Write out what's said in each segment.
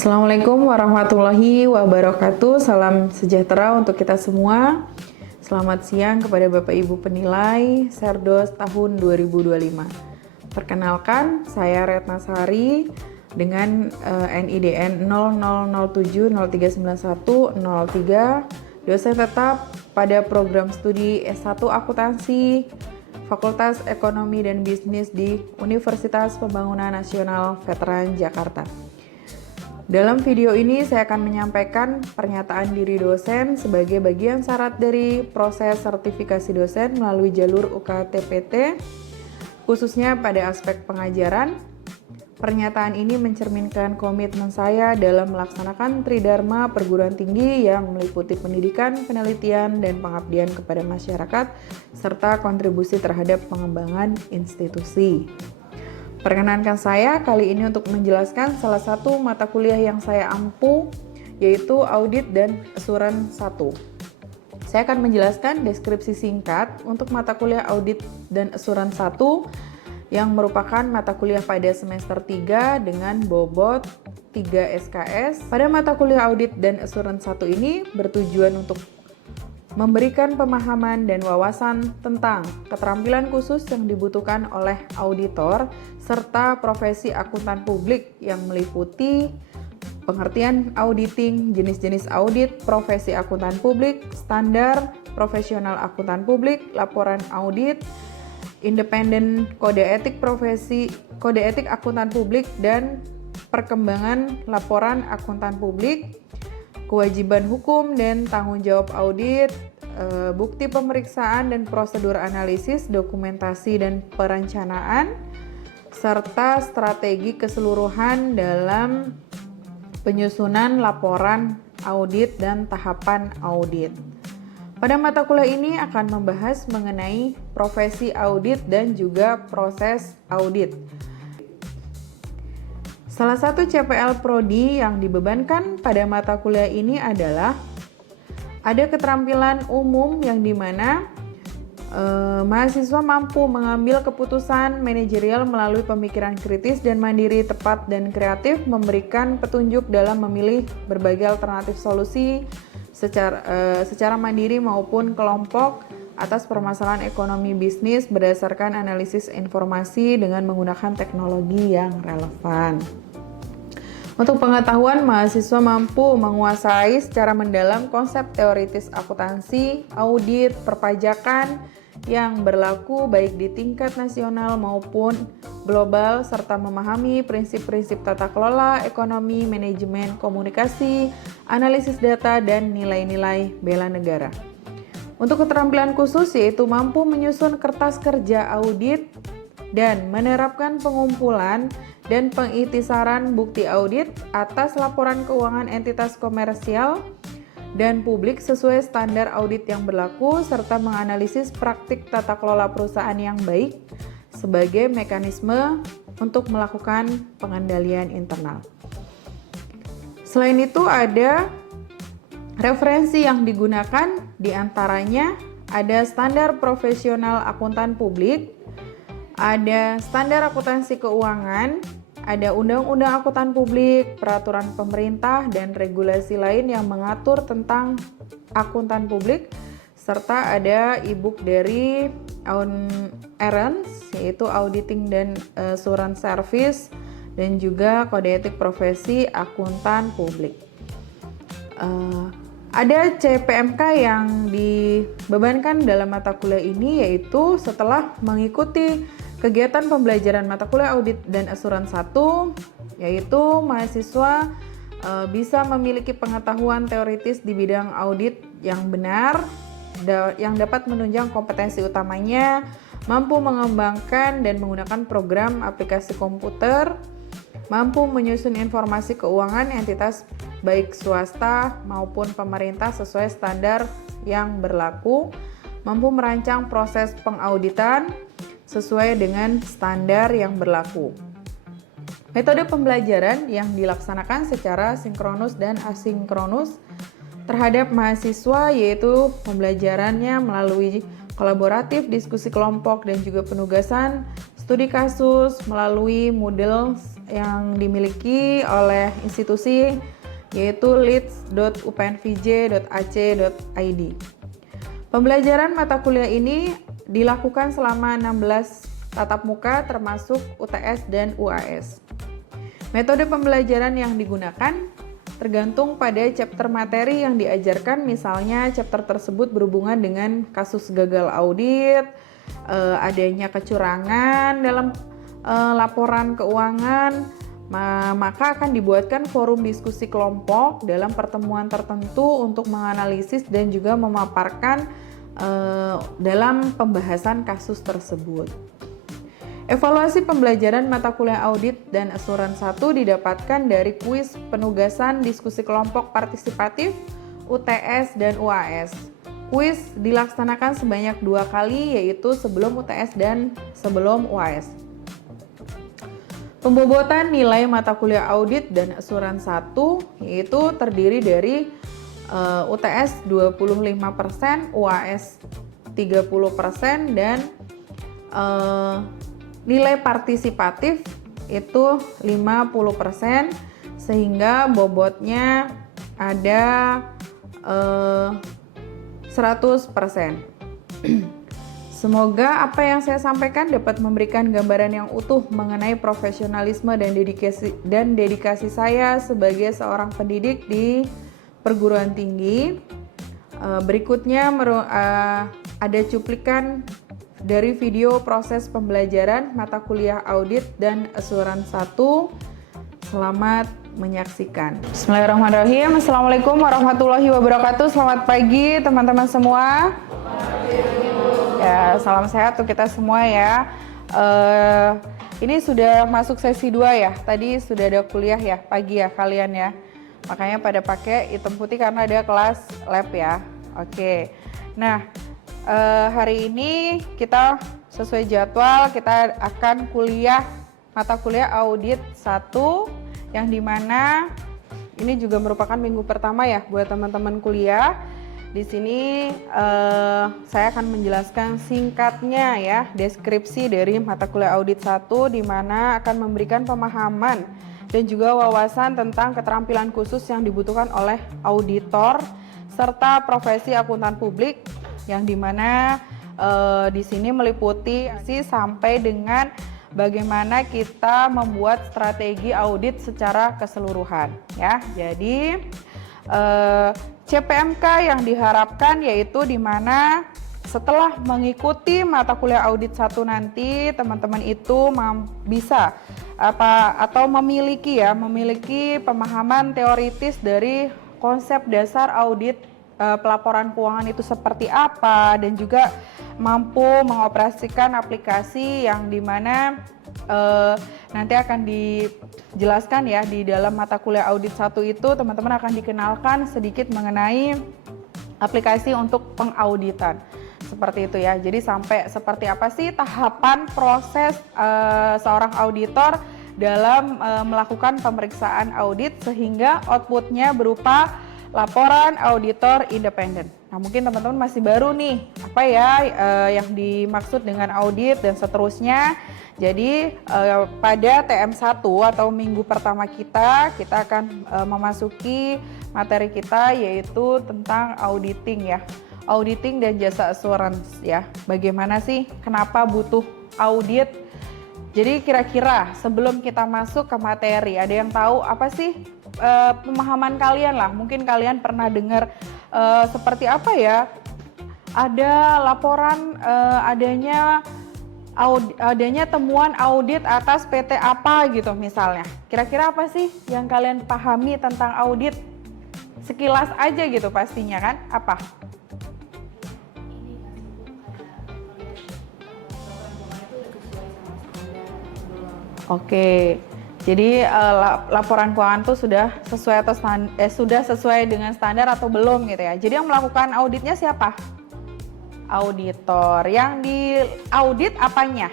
Assalamualaikum warahmatullahi wabarakatuh. Salam sejahtera untuk kita semua. Selamat siang kepada Bapak Ibu penilai Serdos tahun 2025. Perkenalkan, saya Retna Sari dengan NIDN 0007039103, dosen tetap pada program studi S1 Akuntansi Fakultas Ekonomi dan Bisnis di Universitas Pembangunan Nasional Veteran Jakarta. Dalam video ini saya akan menyampaikan pernyataan diri dosen sebagai bagian syarat dari proses sertifikasi dosen melalui jalur UKTPT, khususnya pada aspek pengajaran. Pernyataan ini mencerminkan komitmen saya dalam melaksanakan Tridharma perguruan tinggi yang meliputi pendidikan, penelitian, dan pengabdian kepada masyarakat, serta kontribusi terhadap pengembangan institusi. Perkenankan saya kali ini untuk menjelaskan salah satu mata kuliah yang saya ampu, yaitu Audit dan Asuran 1. Saya akan menjelaskan deskripsi singkat untuk mata kuliah Audit dan Asuran 1 yang merupakan mata kuliah pada semester 3 dengan bobot 3 SKS. Pada mata kuliah Audit dan Asuran 1 ini bertujuan untuk memberikan pemahaman dan wawasan tentang keterampilan khusus yang dibutuhkan oleh auditor serta profesi akuntan publik yang meliputi pengertian auditing, jenis-jenis audit, profesi akuntan publik, standar profesional akuntan publik, laporan audit, independen, kode etik profesi, kode etik akuntan publik, dan perkembangan laporan akuntan publik, kewajiban hukum dan tanggung jawab audit, bukti pemeriksaan dan prosedur analisis, dokumentasi dan perencanaan, serta strategi keseluruhan dalam penyusunan laporan audit dan tahapan audit. Pada mata kuliah ini akan membahas mengenai profesi audit dan juga proses audit. Salah satu CPL Prodi yang dibebankan pada mata kuliah ini adalah ada keterampilan umum yang dimana mahasiswa mampu mengambil keputusan manajerial melalui pemikiran kritis dan mandiri, tepat dan kreatif, memberikan petunjuk dalam memilih berbagai alternatif solusi secara mandiri maupun kelompok atas permasalahan ekonomi bisnis berdasarkan analisis informasi dengan menggunakan teknologi yang relevan. Untuk pengetahuan, mahasiswa mampu menguasai secara mendalam konsep teoritis akuntansi, audit, perpajakan yang berlaku baik di tingkat nasional maupun global, serta memahami prinsip-prinsip tata kelola, ekonomi, manajemen, komunikasi, analisis data, dan nilai-nilai bela negara. Untuk keterampilan khusus yaitu mampu menyusun kertas kerja audit dan menerapkan pengumpulan dan pengiktisaran bukti audit atas laporan keuangan entitas komersial dan publik sesuai standar audit yang berlaku, serta menganalisis praktik tata kelola perusahaan yang baik sebagai mekanisme untuk melakukan pengendalian internal. Selain itu ada referensi yang digunakan, diantaranya ada standar profesional akuntan publik, ada standar akuntansi keuangan, ada undang-undang akuntan publik, peraturan pemerintah, dan regulasi lain yang mengatur tentang akuntan publik, serta ada e-book dari ARANS, yaitu Auditing dan Assurance Service, dan juga kode etik profesi akuntan publik. Ada CPMK yang dibebankan dalam mata kuliah ini, yaitu setelah mengikuti kegiatan pembelajaran mata kuliah Audit dan Asuran 1, yaitu mahasiswa bisa memiliki pengetahuan teoritis di bidang audit yang benar, yang dapat menunjang kompetensi utamanya, mampu mengembangkan dan menggunakan program aplikasi komputer, mampu menyusun informasi keuangan entitas baik swasta maupun pemerintah sesuai standar yang berlaku, mampu merancang proses pengauditan sesuai dengan standar yang berlaku. Metode pembelajaran yang dilaksanakan secara sinkronus dan asinkronus terhadap mahasiswa, yaitu pembelajarannya melalui kolaboratif, diskusi kelompok, dan juga penugasan studi kasus melalui Moodle yang dimiliki oleh institusi yaitu leeds.upnvj.ac.id. Pembelajaran mata kuliah ini dilakukan selama 16 tatap muka termasuk UTS dan UAS. Metode pembelajaran yang digunakan tergantung pada chapter materi yang diajarkan, misalnya chapter tersebut berhubungan dengan kasus gagal audit, adanya kecurangan dalam laporan keuangan, maka akan dibuatkan forum diskusi kelompok dalam pertemuan tertentu untuk menganalisis dan juga memaparkan dalam pembahasan kasus tersebut. Evaluasi pembelajaran mata kuliah audit dan asuran 1 didapatkan dari kuis penugasan diskusi kelompok partisipatif, UTS, dan UAS. Kuis dilaksanakan sebanyak 2 kali, yaitu sebelum UTS dan sebelum UAS. Pembobotan nilai mata kuliah audit dan asuran 1 yaitu terdiri dari UTS 25%, UAS 30%, dan nilai partisipatif itu 50%, sehingga bobotnya ada 100%. Semoga apa yang saya sampaikan dapat memberikan gambaran yang utuh mengenai profesionalisme dan dedikasi saya sebagai seorang pendidik di perguruan tinggi. Berikutnya ada cuplikan dari video proses pembelajaran mata kuliah audit dan asuran 1. Selamat menyaksikan. Bismillahirrahmanirrahim. Assalamualaikum warahmatullahi wabarakatuh. Selamat pagi teman-teman semua. Ya, salam sehat untuk kita semua ya. Ini sudah masuk sesi 2 ya. Tadi sudah ada kuliah ya, pagi ya kalian ya. Makanya pada pakai hitam putih karena ada kelas lab ya. Oke. Nah, hari ini kita sesuai jadwal kita akan kuliah mata kuliah audit 1 yang dimana ini juga merupakan minggu pertama ya buat teman-teman kuliah. Di sini saya akan menjelaskan singkatnya ya deskripsi dari mata kuliah audit 1 di mana akan memberikan pemahaman dan juga wawasan tentang keterampilan khusus yang dibutuhkan oleh auditor serta profesi akuntan publik yang dimana di sini meliputi sampai dengan bagaimana kita membuat strategi audit secara keseluruhan ya. Jadi CPMK yang diharapkan yaitu di mana setelah mengikuti mata kuliah audit 1 nanti teman-teman itu bisa atau memiliki pemahaman teoritis dari konsep dasar audit pelaporan keuangan itu seperti apa dan juga mampu mengoperasikan aplikasi yang dimana nanti akan dijelaskan ya di dalam mata kuliah audit 1 itu teman-teman akan dikenalkan sedikit mengenai aplikasi untuk pengauditan seperti itu ya. Jadi sampai seperti apa sih tahapan proses seorang auditor dalam melakukan pemeriksaan audit sehingga outputnya berupa laporan auditor independen. Nah mungkin teman-teman masih baru nih apa ya yang dimaksud dengan audit dan seterusnya. Jadi pada TM1 atau minggu pertama kita akan memasuki materi kita yaitu tentang auditing ya. Auditing dan jasa assurance ya. Bagaimana sih kenapa butuh audit? Jadi kira-kira sebelum kita masuk ke materi ada yang tahu apa sih pemahaman kalian lah, mungkin kalian pernah dengar seperti apa ya, ada laporan adanya temuan audit atas PT apa gitu misalnya. Kira-kira apa sih yang kalian pahami tentang audit? Sekilas aja gitu pastinya kan, apa? Oke. Jadi laporan keuangan itu sudah sesuai atau sudah sesuai dengan standar atau belum gitu ya. Jadi yang melakukan auditnya siapa? Auditor. Yang di audit apanya?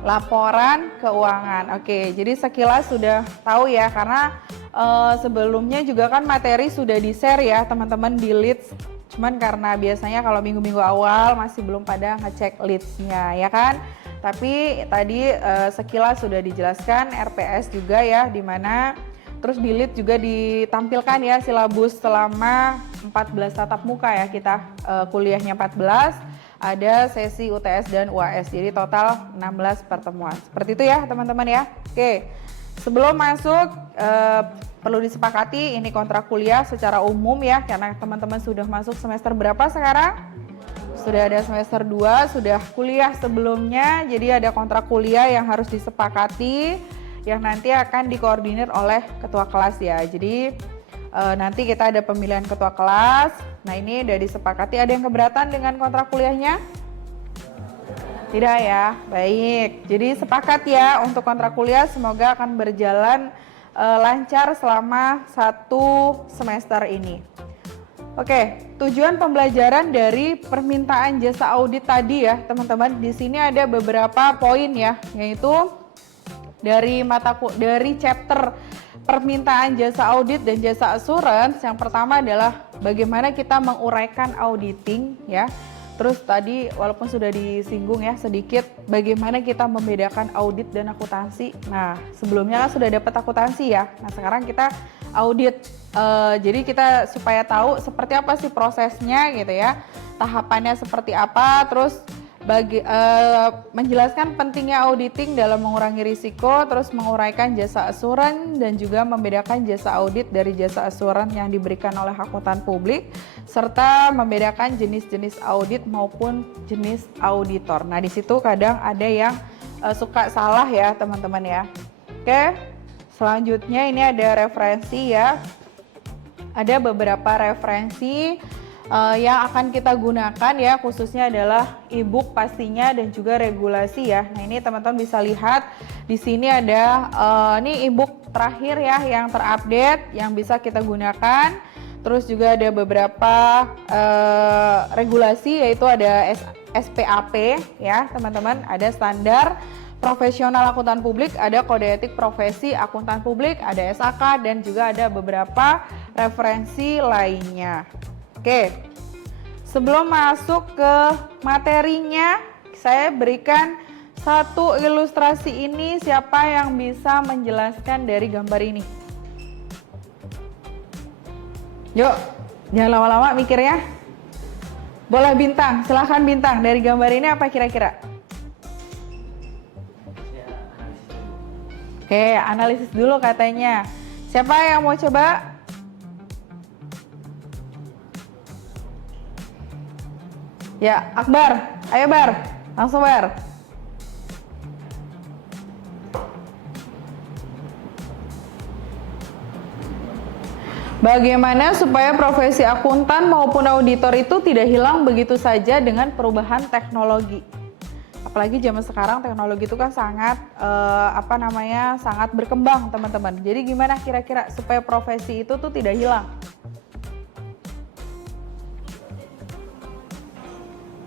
Laporan keuangan. Oke, jadi sekilas sudah tahu ya karena sebelumnya juga kan materi sudah di-share ya teman-teman di Leeds. Cuman karena biasanya kalau minggu-minggu awal masih belum pada ngecek Leeds-nya ya kan. Tapi tadi sekilas sudah dijelaskan RPS juga ya, di mana terus di lead juga ditampilkan ya silabus selama 14 tatap muka ya, kita kuliahnya 14, ada sesi UTS dan UAS, jadi total 16 pertemuan. Seperti itu ya teman-teman ya. Oke, sebelum masuk perlu disepakati ini kontrak kuliah secara umum ya, karena teman-teman sudah masuk semester berapa sekarang? Sudah ada semester 2, sudah kuliah sebelumnya, jadi ada kontrak kuliah yang harus disepakati yang nanti akan dikoordinir oleh ketua kelas ya. Jadi nanti kita ada pemilihan ketua kelas. Nah ini udah disepakati. Ada yang keberatan dengan kontrak kuliahnya? Tidak ya, baik. Jadi sepakat ya untuk kontrak kuliah, semoga akan berjalan lancar selama 1 semester ini. Oke, tujuan pembelajaran dari permintaan jasa audit tadi ya teman-teman. Di sini ada beberapa poin ya, yaitu dari chapter permintaan jasa audit dan jasa assurance. Yang pertama adalah bagaimana kita menguraikan auditing ya. Terus tadi walaupun sudah disinggung ya sedikit, bagaimana kita membedakan audit dan akuntansi. Nah sebelumnya kan sudah dapat akuntansi ya, nah sekarang kita audit. Jadi kita supaya tahu seperti apa sih prosesnya gitu ya, tahapannya seperti apa, terus menjelaskan pentingnya auditing dalam mengurangi risiko, terus menguraikan jasa asuran dan juga membedakan jasa audit dari jasa asuran yang diberikan oleh akuntan publik, serta membedakan jenis-jenis audit maupun jenis auditor. Nah di situ kadang ada yang suka salah ya teman-teman ya. Oke, selanjutnya ini ada referensi ya. Ada beberapa referensi yang akan kita gunakan ya, khususnya adalah e-book pastinya dan juga regulasi ya. Nah ini teman-teman bisa lihat di sini ada ini e-book terakhir ya yang terupdate yang bisa kita gunakan. Terus juga ada beberapa regulasi, yaitu ada SPAP ya teman-teman, ada standar profesional akuntan publik, ada kode etik profesi akuntan publik, ada SAK, dan juga ada beberapa referensi lainnya. Oke, sebelum masuk ke materinya, saya berikan satu ilustrasi ini. Siapa yang bisa menjelaskan dari gambar ini? Yuk, jangan lama-lama mikirnya. Boleh bintang, silahkan bintang. Dari gambar ini apa kira-kira? Oke, analisis dulu katanya. Siapa yang mau coba? Ya, Akbar. Ayo Bar, langsung Bar. Bagaimana supaya profesi akuntan maupun auditor itu tidak hilang begitu saja dengan perubahan teknologi? Apalagi zaman sekarang teknologi itu kan sangat sangat berkembang teman-teman. Jadi gimana kira-kira supaya profesi itu tuh tidak hilang?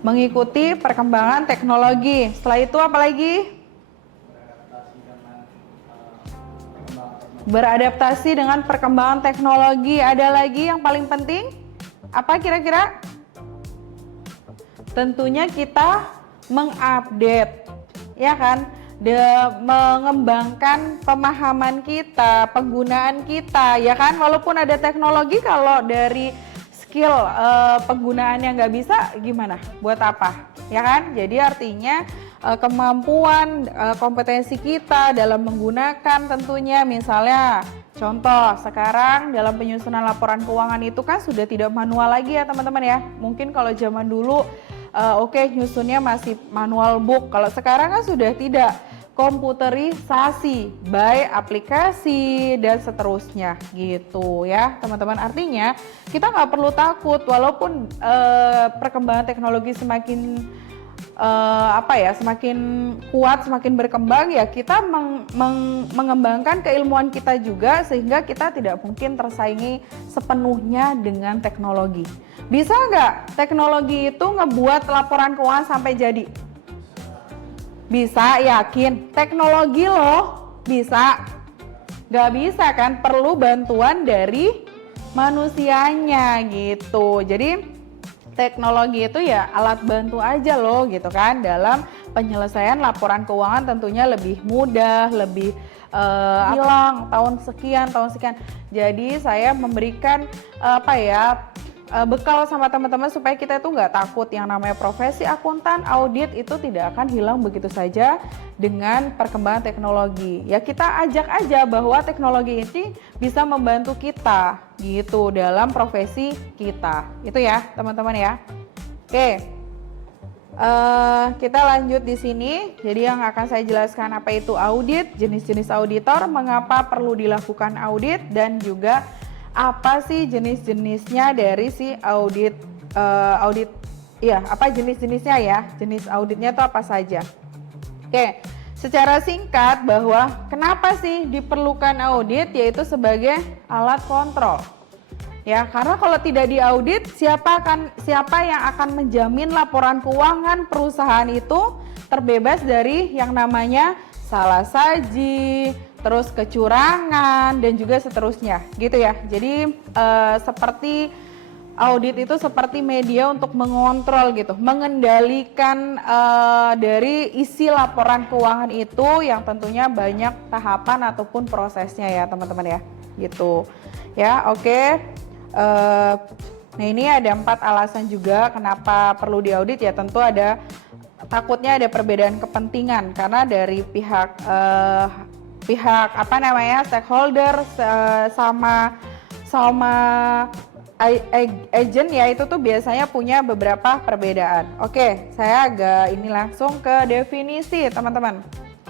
Mengikuti perkembangan teknologi. Setelah itu apa lagi? Beradaptasi dengan perkembangan teknologi. Ada lagi yang paling penting? Apa kira-kira? Tentunya kita mengupdate, ya kan? Mengembangkan pemahaman kita, penggunaan kita, ya kan? Walaupun ada teknologi, kalau dari skill penggunaannya nggak bisa, gimana? Buat apa? Ya kan? Jadi artinya kemampuan, kompetensi kita dalam menggunakan tentunya, misalnya contoh sekarang dalam penyusunan laporan keuangan itu kan sudah tidak manual lagi ya teman-teman ya. Mungkin kalau zaman dulu nyusunnya masih manual book, kalau sekarang kan sudah tidak, komputerisasi by aplikasi dan seterusnya gitu ya teman-teman. Artinya kita nggak perlu takut walaupun perkembangan teknologi semakin semakin kuat, semakin berkembang ya, kita mengembangkan keilmuan kita juga sehingga kita tidak mungkin tersaingi sepenuhnya dengan teknologi. Bisa nggak teknologi itu ngebuat laporan keuangan sampai jadi? Bisa, yakin? Teknologi loh, bisa? Nggak bisa kan, perlu bantuan dari manusianya gitu. Jadi teknologi itu ya alat bantu aja loh gitu kan dalam penyelesaian laporan keuangan tentunya lebih mudah, lebih hilang tahun sekian. Jadi saya memberikan bekal sama teman-teman supaya kita itu nggak takut. Yang namanya profesi akuntan, audit itu tidak akan hilang begitu saja dengan perkembangan teknologi. Ya kita ajak aja bahwa teknologi ini bisa membantu kita gitu dalam profesi kita. Itu ya teman-teman ya. Oke, kita lanjut di sini. Jadi yang akan saya jelaskan apa itu audit, jenis-jenis auditor, mengapa perlu dilakukan audit, dan juga apa sih jenis-jenisnya dari si audit, apa jenis-jenisnya ya, jenis auditnya itu apa saja. Oke, secara singkat bahwa kenapa sih diperlukan audit, yaitu sebagai alat kontrol. Ya, karena kalau tidak diaudit, siapa yang akan menjamin laporan keuangan perusahaan itu terbebas dari yang namanya salah saji, terus kecurangan, dan juga seterusnya gitu ya. Jadi seperti audit itu seperti media untuk mengontrol gitu, mengendalikan dari isi laporan keuangan itu yang tentunya banyak tahapan ataupun prosesnya ya teman-teman ya gitu ya. Oke. Nah ini ada 4 alasan juga kenapa perlu diaudit ya. Tentu takutnya ada perbedaan kepentingan karena dari pihak stakeholder sama agent ya, itu tuh biasanya punya beberapa perbedaan. Oke, saya langsung ke definisi teman-teman.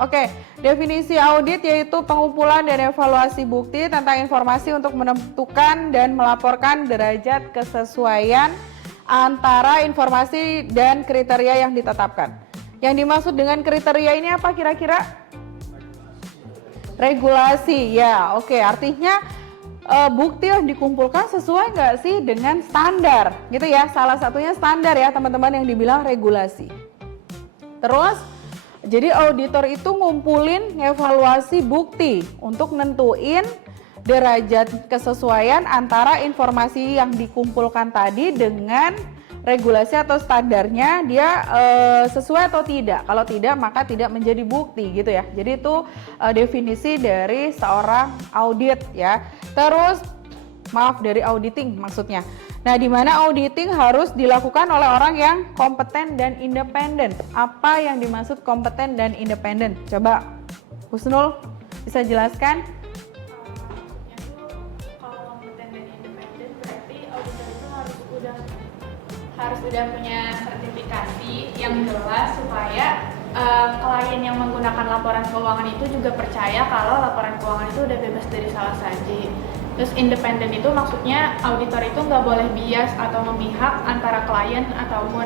Oke, definisi audit yaitu pengumpulan dan evaluasi bukti tentang informasi untuk menentukan dan melaporkan derajat kesesuaian antara informasi dan kriteria yang ditetapkan. Yang dimaksud dengan kriteria ini apa kira-kira? Regulasi, ya. Oke, artinya bukti yang dikumpulkan sesuai nggak sih dengan standar, gitu ya. Salah satunya standar ya teman-teman yang dibilang regulasi. Terus, jadi auditor itu ngumpulin evaluasi bukti untuk nentuin derajat kesesuaian antara informasi yang dikumpulkan tadi dengan regulasi atau standarnya dia sesuai atau tidak. Kalau tidak maka tidak menjadi bukti gitu ya. Jadi itu definisi dari seorang audit ya. Terus dari auditing maksudnya. Nah, di mana auditing harus dilakukan oleh orang yang kompeten dan independen. Apa yang dimaksud kompeten dan independen? Coba Husnul bisa jelaskan? Kalau kompeten dan independen berarti auditor itu harus udah punya sertifikasi yang jelas supaya klien yang menggunakan laporan keuangan itu juga percaya kalau laporan keuangan itu udah bebas dari salah saji. Terus independen itu maksudnya auditor itu nggak boleh bias atau memihak antara klien ataupun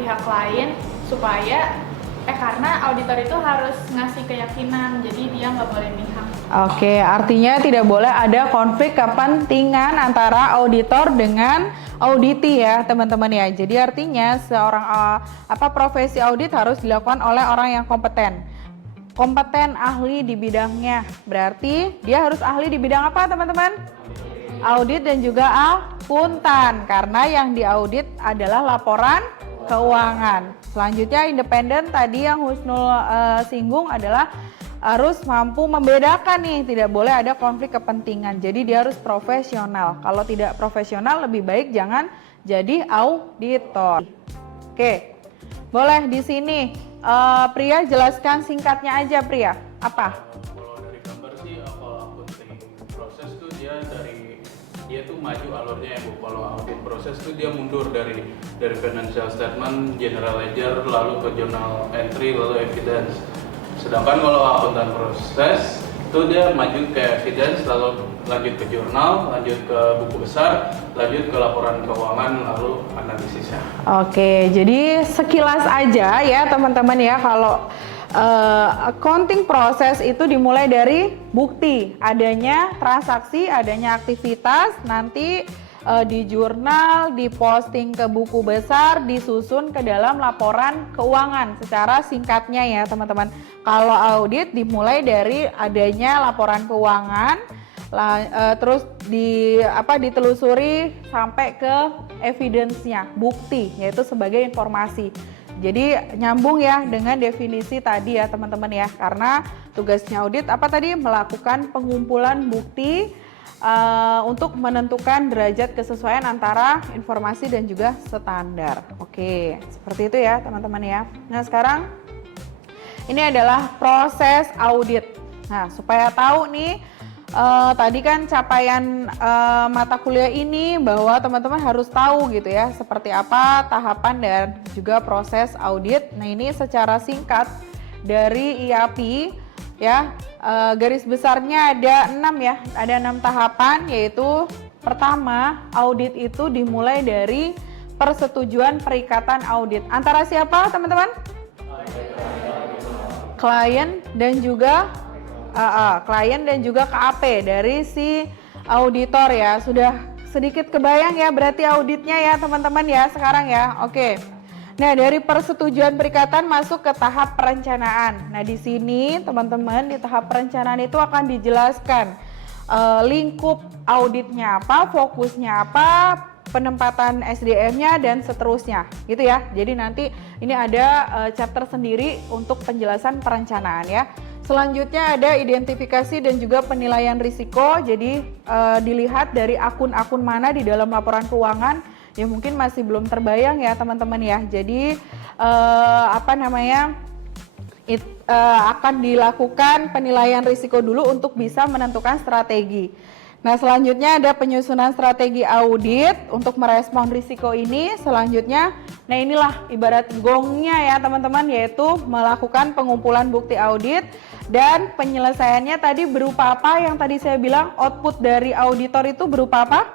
pihak klien supaya karena auditor itu harus ngasih keyakinan, jadi dia nggak boleh mihak. Oke, artinya tidak boleh ada konflik kepentingan antara auditor dengan auditi ya teman-teman ya. Jadi artinya seorang profesi audit harus dilakukan oleh orang yang kompeten ahli di bidangnya. Berarti dia harus ahli di bidang apa teman-teman? Audit dan juga akuntan, karena yang diaudit adalah laporan keuangan. Selanjutnya independen, tadi yang Husnul singgung adalah harus mampu membedakan nih, tidak boleh ada konflik kepentingan. Jadi dia harus profesional. Kalau tidak profesional lebih baik jangan jadi auditor. Oke, boleh di sini Pria jelaskan singkatnya aja Pria. Apa? Kalau dari gambar sih kalau accounting proses tuh dia tuh maju alurnya ya Bu. Kalau audit proses tuh dia mundur dari financial statement, general ledger, lalu ke journal entry, lalu evidence. Sedangkan kalau akuntan proses itu dia maju ke evidence, lalu lanjut ke jurnal, lanjut ke buku besar, lanjut ke laporan keuangan, lalu analisisnya. Oke, jadi sekilas aja ya teman-teman ya, kalau accounting proses itu dimulai dari bukti, adanya transaksi, adanya aktivitas, nanti di jurnal, diposting ke buku besar, disusun ke dalam laporan keuangan secara singkatnya ya teman-teman. Kalau audit dimulai dari adanya laporan keuangan, terus ditelusuri sampai ke evidence-nya, bukti, yaitu sebagai informasi. Jadi nyambung ya dengan definisi tadi ya teman-teman ya. Karena tugasnya audit apa tadi? Melakukan pengumpulan bukti untuk menentukan derajat kesesuaian antara informasi dan juga standar. Oke, seperti itu ya teman-teman ya. Nah sekarang ini adalah proses audit. Nah supaya tahu nih tadi kan capaian mata kuliah ini bahwa teman-teman harus tahu gitu ya seperti apa tahapan dan juga proses audit. Nah ini secara singkat dari IAP ya, garis besarnya ada 6 ya, ada 6 tahapan, yaitu pertama audit itu dimulai dari persetujuan perikatan audit antara siapa teman-teman? Klien dan juga KAP dari si auditor ya. Sudah sedikit kebayang ya berarti auditnya ya teman-teman ya sekarang ya. Oke. Nah, dari persetujuan perikatan masuk ke tahap perencanaan. Nah, di sini teman-teman di tahap perencanaan itu akan dijelaskan lingkup auditnya apa, fokusnya apa, penempatan SDM-nya dan seterusnya, gitu ya. Jadi nanti ini ada chapter sendiri untuk penjelasan perencanaan ya. Selanjutnya ada identifikasi dan juga penilaian risiko. Jadi dilihat dari akun-akun mana di dalam laporan keuangan. Ya mungkin masih belum terbayang ya teman-teman ya. Jadi akan dilakukan penilaian risiko dulu untuk bisa menentukan strategi. Nah selanjutnya ada penyusunan strategi audit untuk merespon risiko ini. Selanjutnya, nah inilah ibarat gongnya ya teman-teman, yaitu melakukan pengumpulan bukti audit dan penyelesaiannya tadi berupa apa yang tadi saya bilang output dari auditor itu berupa apa?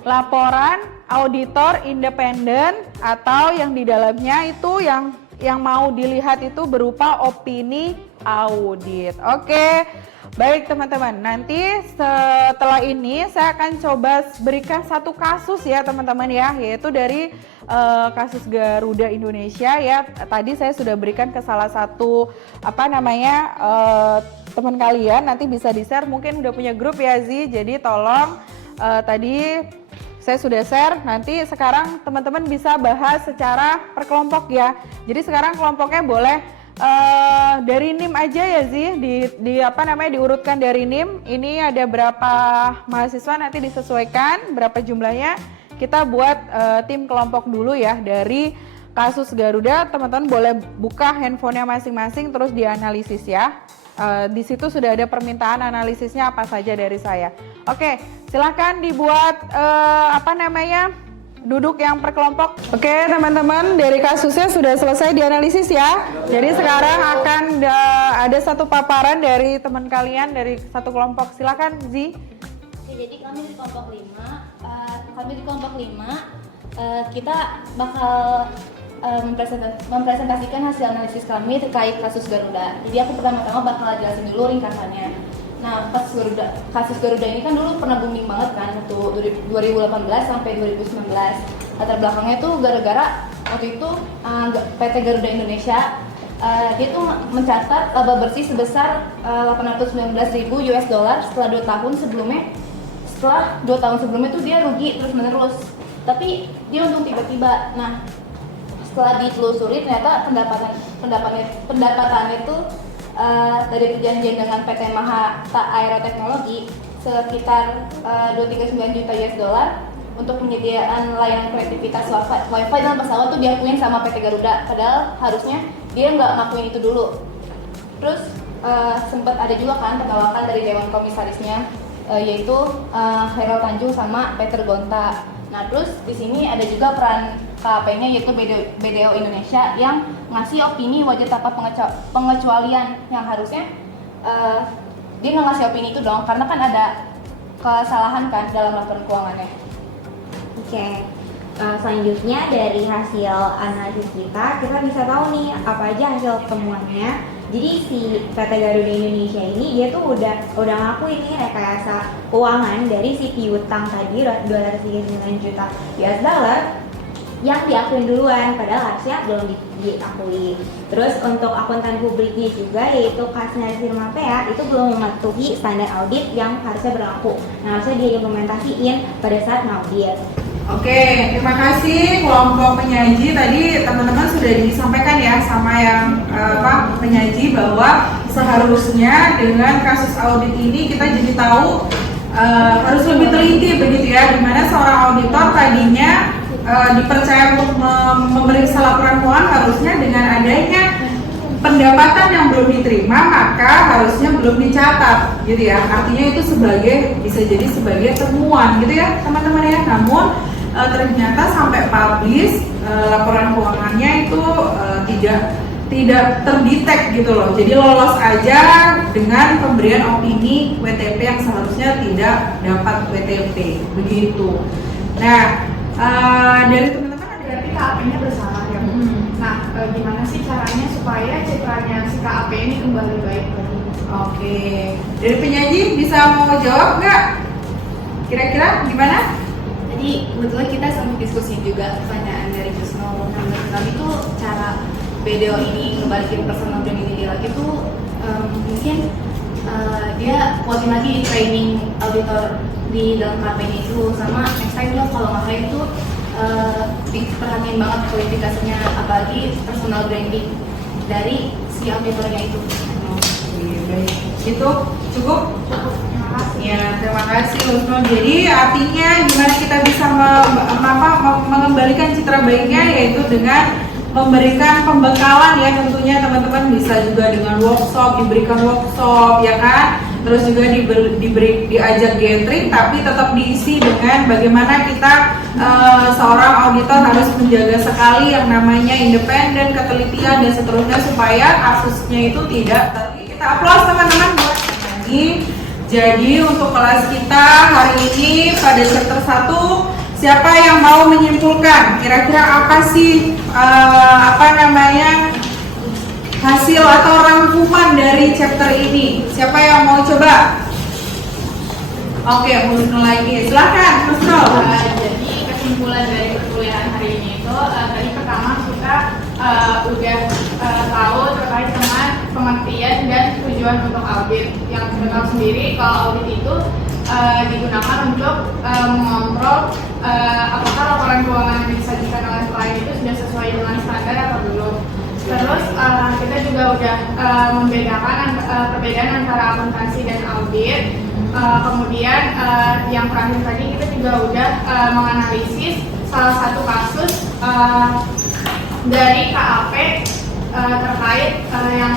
Laporan auditor independen atau yang di dalamnya itu yang mau dilihat itu berupa opini audit. Oke, baik teman-teman. Nanti setelah ini saya akan coba berikan satu kasus ya teman-teman ya, yaitu dari kasus Garuda Indonesia ya. Tadi saya sudah berikan ke salah satu teman kalian, nanti bisa di-share, mungkin udah punya grup ya Zi. Jadi tolong tadi saya sudah share, nanti sekarang teman-teman bisa bahas secara per kelompok ya. Jadi sekarang kelompoknya boleh dari NIM aja ya Zi, diurutkan dari NIM. Ini ada berapa mahasiswa nanti disesuaikan berapa jumlahnya. Kita buat tim kelompok dulu ya dari kasus Garuda. Teman-teman boleh buka handphonenya masing-masing terus dianalisis ya. Di situ sudah ada permintaan analisisnya apa saja dari saya. Oke, silakan dibuat duduk yang per kelompok. Oke, teman-teman, dari kasusnya sudah selesai dianalisis ya. Jadi sekarang akan ada satu paparan dari teman kalian dari satu kelompok. Silakan, Zi. Oke, jadi kami di kelompok 5 kita bakal mempresentasikan hasil analisis kami terkait kasus Garuda. Jadi aku pertama-tama bakal jelasin dulu ringkasannya. Nah, kasus Garuda ini kan dulu pernah booming banget kan waktu 2018 sampai 2019. Latar belakangnya tuh gara-gara waktu itu PT Garuda Indonesia dia tuh mencatat laba bersih sebesar $819.000 setelah 2 tahun sebelumnya. Setelah 2 tahun sebelumnya tuh dia rugi terus-menerus. Tapi dia untung tiba-tiba. Nah, setelah ditelusuri ternyata pendapatannya itu dari perjanjian dengan PT Mahata Aeroteknologi sekitar 239 juta $, untuk penyediaan layanan konektivitas wifi dalam pesawat tuh diakuin sama PT Garuda, padahal harusnya dia nggak ngakuin itu dulu. Terus sempat ada juga kan penolakan dari Dewan Komisarisnya, yaitu Hairil Tanjung sama Peter Gonta. Nah terus di sini ada juga peran KAP-nya yaitu BDO Indonesia yang ngasih opini wajar tanpa pengecualian, yang harusnya dia nggak ngasih opini itu dong karena kan ada kesalahan kan dalam laporan keuangannya. Oke, selanjutnya dari hasil analisis kita bisa tahu nih apa aja hasil temuannya. Jadi si PT Garuda Indonesia ini dia tuh udah ngakuin nih rekayasa keuangan dari si piutang tadi $239 juta yang diakuin duluan, padahal harusnya belum diakui. Terus untuk akuntan publiknya juga yaitu Kasnar Firma PA itu belum mematuhi standar audit yang harusnya berlaku. Nah harusnya dia implementasiin pada saat ngaudit. Oke, terima kasih kelompok penyaji. Tadi teman-teman sudah disampaikan ya sama yang penyaji bahwa seharusnya dengan kasus audit ini kita jadi tahu harus lebih teliti begitu ya, dimana seorang auditor tadinya dipercaya untuk memeriksa laporan keuangan, harusnya dengan adanya pendapatan yang belum diterima maka harusnya belum dicatat gitu ya, artinya itu bisa jadi sebagai temuan gitu ya teman-teman ya. Namun ternyata sampai publish laporan keuangannya itu tidak terdetek gitu loh, jadi lolos aja dengan pemberian opini WTP yang seharusnya tidak dapat WTP begitu. Nah dari teman-teman ada Berarti KAP-nya bersalah ya Bu? Nah, gimana sih caranya supaya citranya si KAP ini kembali baik lagi? Oke, dari penyaji bisa mau jawab nggak? Kira-kira gimana? Jadi kebetulan kita sempat diskusi juga pertanyaan dari Jusno. Nah, menurut kami tuh cara BDO ini ngebalikin personal branding dia lagi tuh mungkin dia kuatin lagi training auditor di dalam KP-nya itu, sama next time tuh kalau nggak kayak itu diperhatiin banget kualifikasinya, apalagi personal branding dari si auditornya itu. Oke, baik. Itu cukup? Ya, terima kasih Lusno. Jadi artinya gimana kita bisa mengembalikan citra baiknya, yaitu dengan memberikan pembekalan ya, tentunya teman-teman bisa juga dengan diberikan workshop ya kan, terus juga diajak gathering, tapi tetap diisi dengan bagaimana kita seorang auditor harus menjaga sekali yang namanya independen, ketelitian dan seterusnya supaya kasusnya itu tidak kita aplaus teman-teman buat lagi. Jadi untuk kelas kita hari ini pada chapter 1, siapa yang mau menyimpulkan kira-kira apa sih hasil atau rangkuman dari chapter ini? Siapa yang mau coba? Oke, Husnul lagi. Silakan, Husnul. Jadi kesimpulan dari perkuliahan hari ini itu tadi pertama kita udah tahu terkait dengan pengertian dan tujuan untuk audit. Yang kita tahu sendiri kalau audit itu digunakan untuk mengontrol apakah laporan keuangan yang disajikan oleh klien itu sudah sesuai dengan standar atau belum. Terus kita juga udah membedakan perbedaan antara akuntansi dan audit. Kemudian yang terakhir tadi kita juga udah menganalisis salah satu kasus dari KAP terkait yang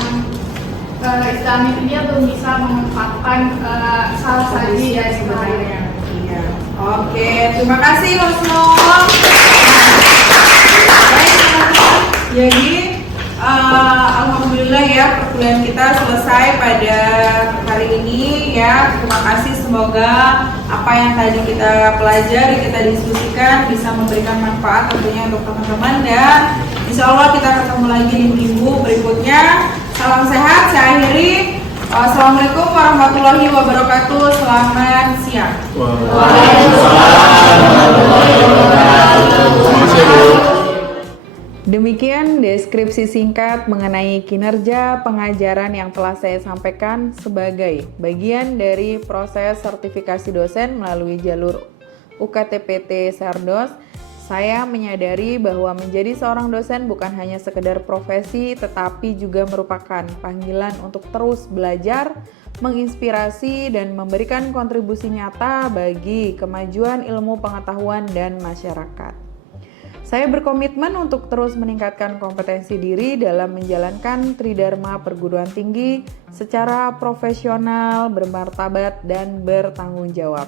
istilahnya itu dia belum bisa mengungkapkan salah saji dari sebenarnya. Iya. Oke, terima kasih Husnul. Baik teman-teman, jadi alhamdulillah ya perkuliahan kita selesai pada hari ini ya. Terima kasih, semoga apa yang tadi kita pelajari, kita diskusikan bisa memberikan manfaat tentunya untuk teman-teman, dan insya Allah kita ketemu lagi di minggu berikutnya. Salam sehat, saya akhiri. Assalamualaikum warahmatullahi wabarakatuh. Selamat siang. Demikian deskripsi singkat mengenai kinerja pengajaran yang telah saya sampaikan sebagai bagian dari proses sertifikasi dosen melalui jalur UKTPT Serdos. Saya menyadari bahwa menjadi seorang dosen bukan hanya sekedar profesi, tetapi juga merupakan panggilan untuk terus belajar, menginspirasi, dan memberikan kontribusi nyata bagi kemajuan ilmu pengetahuan dan masyarakat. Saya berkomitmen untuk terus meningkatkan kompetensi diri dalam menjalankan Tridharma Perguruan Tinggi secara profesional, bermartabat, dan bertanggung jawab.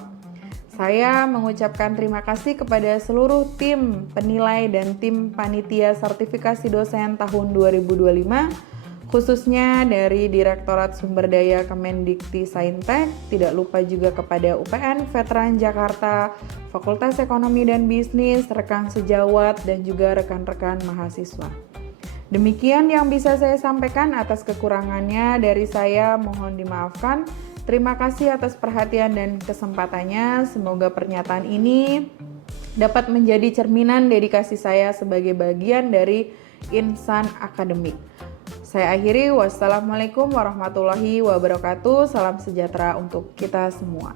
Saya mengucapkan terima kasih kepada seluruh tim penilai dan tim panitia sertifikasi dosen tahun 2025, khususnya dari Direktorat Sumber Daya Kemendikti Saintek, tidak lupa juga kepada UPN Veteran Jakarta, Fakultas Ekonomi dan Bisnis, rekan sejawat, dan juga rekan-rekan mahasiswa. Demikian yang bisa saya sampaikan, atas kekurangannya dari saya mohon dimaafkan. Terima kasih atas perhatian dan kesempatannya. Semoga pernyataan ini dapat menjadi cerminan dedikasi saya sebagai bagian dari insan akademik. Saya akhiri, wassalamualaikum warahmatullahi wabarakatuh. Salam sejahtera untuk kita semua.